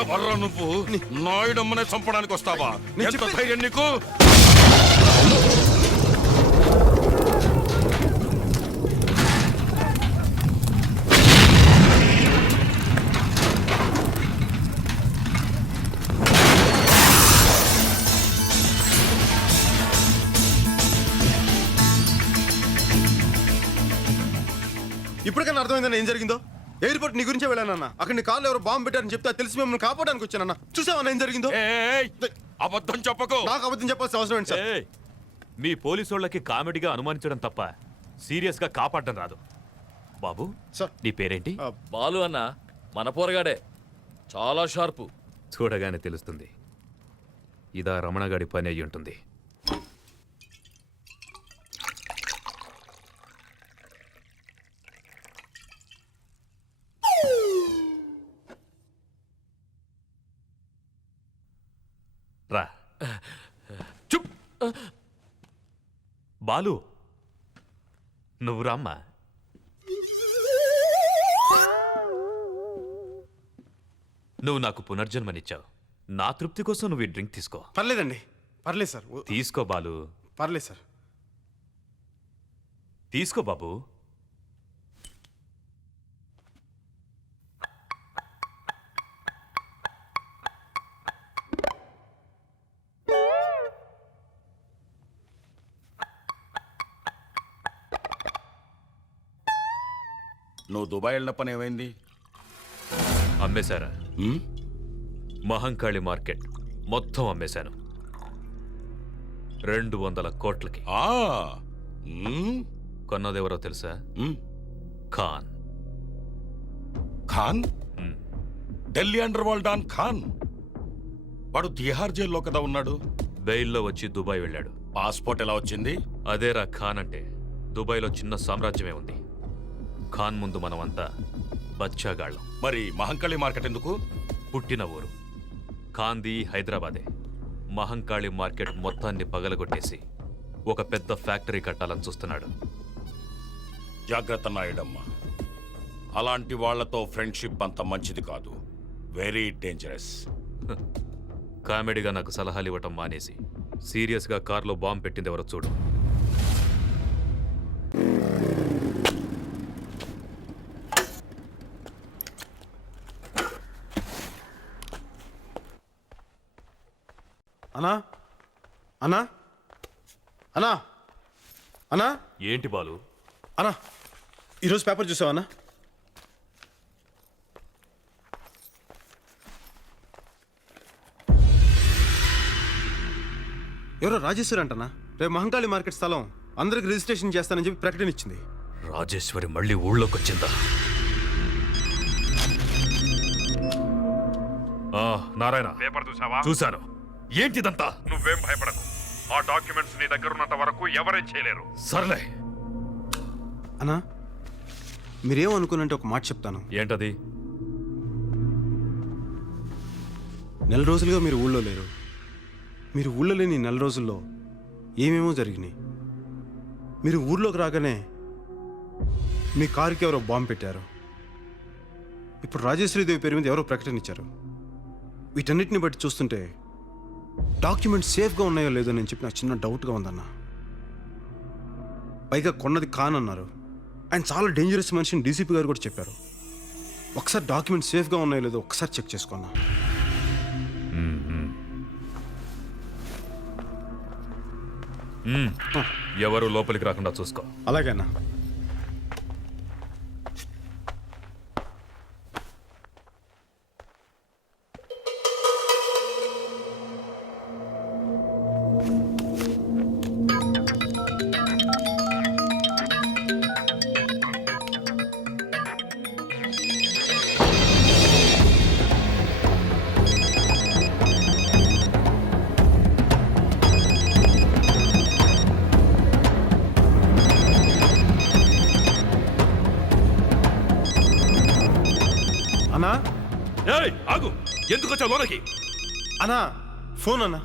ఎవర్రా నువ్వు? నాయుడమ్మనే చంపడానికి వస్తావా? ఎంత ధైర్యం నీకు? ఇప్పటికన్నా అర్థమైందన్న ఏం జరిగిందో? ఎయిర్పోర్ట్ నీ గురించే వెళ్ళానన్న. అక్కడ నీ కాళ్ళు ఎవరు బాంబు పెట్టారని చెప్తే తెలిసి మిమ్మల్ని కాపాడడానికి వచ్చానన్న. చూసావన్న ఏం జరిగిందో? అబద్ధం చెప్పకు. నాకు అబద్ధం చెప్పాల్సిన అవసరం ఏంటి సార్? మీ పోలీసు వాళ్ళకి కామెడీగా అనుమానించడం తప్ప సీరియస్ గా కాపాడడం రాదు. బాబు సార్, నీ పేరేంటి? బాలు అన్న, మన పోరగాడే, చాలా షార్పు. చూడగానే తెలుస్తుంది. ఇదా రమణగాడి పని అయ్యి ఉంటుంది. రా. చుప్. బాలు నువ్వు రామ్మా. నువ్వు నాకు పునర్జన్మనిచ్చావు. నా తృప్తి కోసం నువ్వు ఈ డ్రింక్ తీసుకో. పర్లేదండి, పర్లేదు సార్. తీసుకో బాలు. పర్లేదు సార్. తీసుకో బాబు. నువ్వు దుబాయ్ వెళ్ళిన పని ఏమైంది? అమ్మేశారా? మహంకాళి మార్కెట్ మొత్తం అమ్మేశాను. 200 కోట్లకి. కొన్నదెవరో తెలుసా? Khan. Khan? Delhi underworld don Khan. వాడు తిహార్ జైల్లో కదా ఉన్నాడు. బెయిల్లో వచ్చి దుబాయ్ వెళ్ళాడు. పాస్పోర్ట్ ఎలా వచ్చింది? అదేరా ఖాన్ అంటే. దుబాయ్లో చిన్న సామ్రాజ్యమే ఉంది. ఖాన్ ముందు మనమంతా బచ్చాగాళ్ళం. మరి మహంకాళి మార్కెట్ ఎందుకు? పుట్టిన ఊరు ఖాన్ది హైదరాబాదే. మహంకాళి మార్కెట్ మొత్తాన్ని పగలగొట్టేసి ఒక పెద్ద ఫ్యాక్టరీ కట్టాలని చూస్తున్నాడు. జాగ్రత్త నాయుడమ్మ, అలాంటి వాళ్లతో ఫ్రెండ్షిప్ అంత మంచిది కాదు. Very dangerous. కామెడీగా నాకు సలహాలు ఇవ్వటం మానేసి సీరియస్గా కార్లో బాంబు పెట్టింది ఎవరో చూడు. అన్నా, అన్నా, అన్నా, అన్నా. ఏంటి బాలు? అన్నా, ఈరోజు పేపర్ చూసావా అన్నా? ఎవరో రాజేశ్వరి అంటనా రేపు మహంకాళి మార్కెట్ స్థలం అందరికి రిజిస్ట్రేషన్ చేస్తానని చెప్పి ప్రకటన ఇచ్చింది. రాజేశ్వరి మళ్ళీ ఊళ్ళోకి వచ్చిందా? నారాయణ, పేపర్ చూసావా? చూశాను. ఏంటిదంతా? నువ్వేం భయపడకు. ఆ డాక్యుమెంట్స్ నీ దగ్గర ఉన్నంత వరకు ఎవరేం చేయలేరు. సర్లే అన్నా, మీరేమనుకున్నంటే ఒక మాట చెప్తాను. ఏంటది? నెల రోజులుగా మీరు ఊళ్ళో లేరు. మీరు ఊళ్ళో లేని 4 రోజుల్లో ఏమేమో జరిగినాయి. మీరు ఊర్లోకి రాగానే మీ కారుకి ఎవరో బాంబు పెట్టారు. ఇప్పుడు రాజేశ్వరీదేవి పేరు మీద ఎవరో ప్రకటన ఇచ్చారు. వీటన్నిటిని బట్టి చూస్తుంటే డాక్యుమెంట్స్ సేఫ్గా ఉన్నాయో లేదో నేను చెప్పి నాకు చిన్న డౌట్గా ఉందన్న. పైగా కొన్నది ఖాన్ అన్నారు. ఆయన చాలా డేంజరస్ మనిషిని డీసీపీ గారు కూడా చెప్పారు. ఒకసారి డాక్యుమెంట్స్ సేఫ్గా ఉన్నాయో లేదో ఒకసారి చెక్ చేసుకున్నా. ఎవరు లోపలికి రాకుండా చూసుకో. అలాగే అన్న. అన్నా, ఆగు. ఎందుకు వచ్చావు లోనకి? అన్నా, ఫోన్ అన్నా.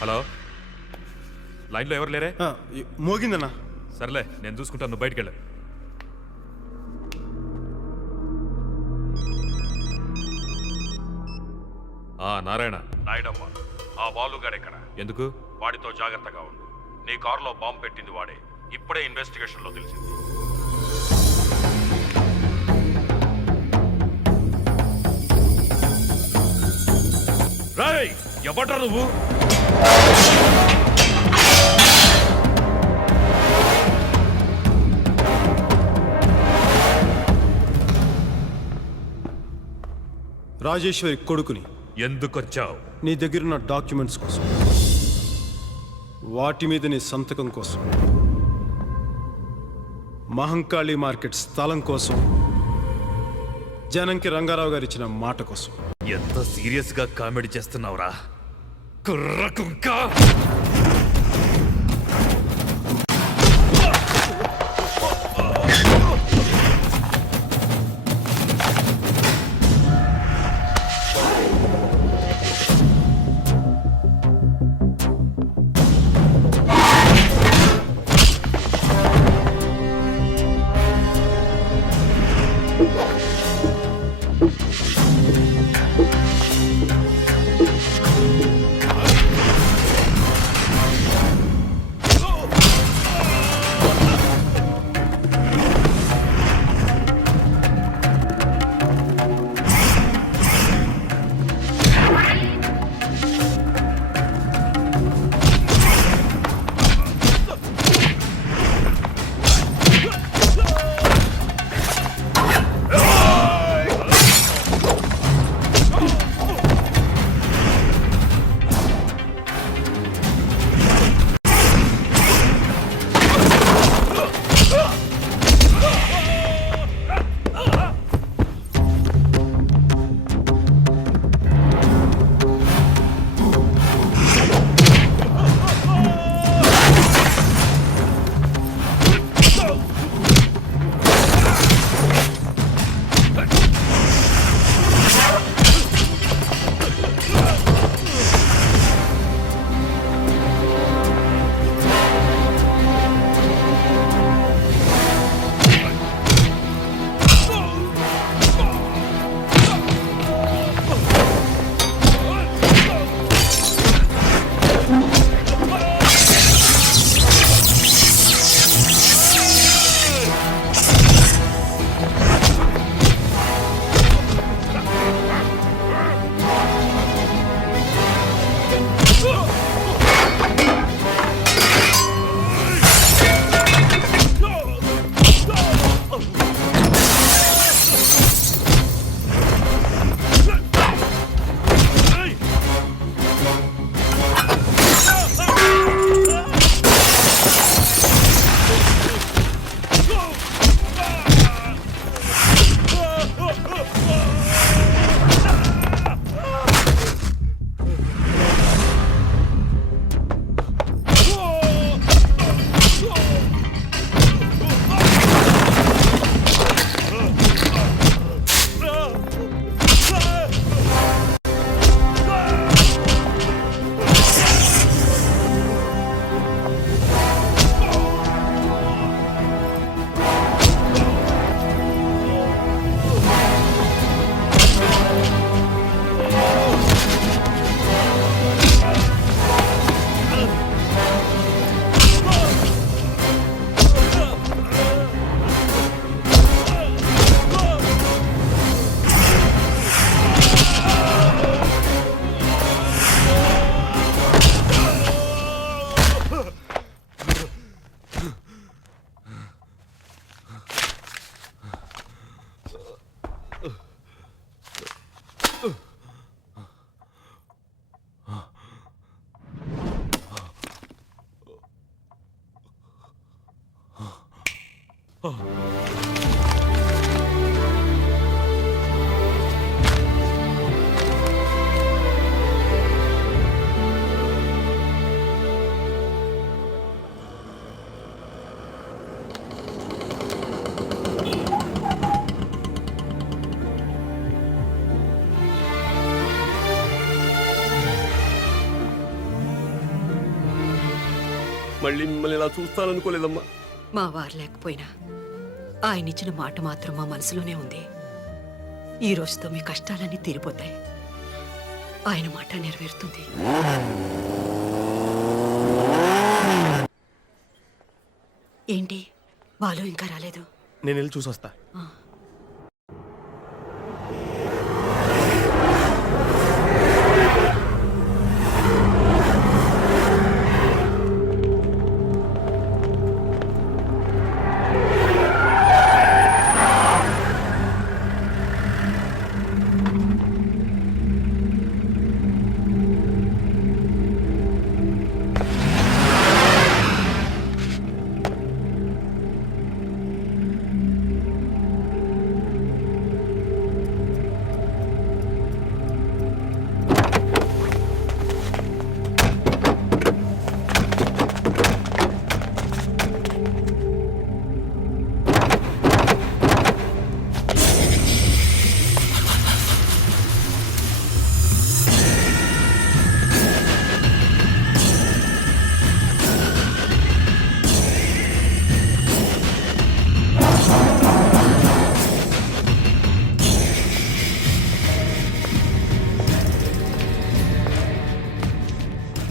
హలో, లైన్లో ఎవరు లేరే? మోగిందన్నా. సర్లే, నేను చూసుకుంటాను, నువ్వు బయటికి వెళ్ళు. నారాయణ. నాయుడమ్మ, ఆ బాలుగాడెక్కడ? ఎందుకు? వాడితో జాగ్రత్తగా ఉండు. నీ కారులో బాంబు పెట్టింది వాడే. ఇప్పుడే ఇన్వెస్టిగేషన్లో తెలిసింది. రాయ్, ఎవడ్రా నువ్వు? రాజేశ్వరి కొడుకుని. ఎందుకొచ్చావు? నీ దగ్గరున్న డాక్యుమెంట్స్ కోసం, వాటి మీద నీ సంతకం కోసం, మహంకాళి మార్కెట్ స్థలం కోసం, జనంకి రంగారావు గారు ఇచ్చిన మాట కోసం. ఎంత సీరియస్ గా కామెడీ చేస్తున్నావురా కుర్ర కుంక! మళ్ళీ మిమ్మల్ని ఇలా చూస్తాననుకోలేదమ్మా. మా వారు లేకపోయినా ఆయన ఇచ్చిన మాట మాత్రం మా మనసులోనే ఉంది. ఈ రోజుతో మీ కష్టాలన్నీ తీరిపోతాయి. ఆయన మాట నెరవేరుతుంది. ఏంటి బాలు ఇంకా రాలేదు? నేను వెళ్ళి చూసొస్తా.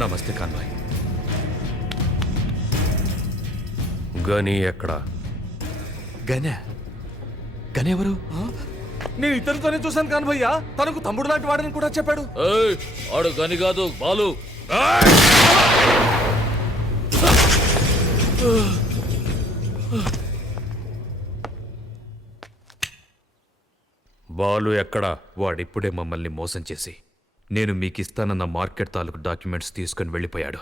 నమస్తే కాన్వాయ్. గని ఎక్కడ? గనే ఎవరు? నేను ఇతరుతోనే చూశాను కాను భయ్యా, తనకు తమ్ముడు లాంటి వాడని కూడా చెప్పాడు. ఏయ్, ఆడు గని కాదు బాలు. బాలు ఎక్కడ? వాడిప్పుడే మమ్మల్ని మోసం చేసి నేను మీకిస్తానన్న మార్కెట్ తాలూకు డాక్యుమెంట్స్ తీసుకుని వెళ్ళిపోయాడు.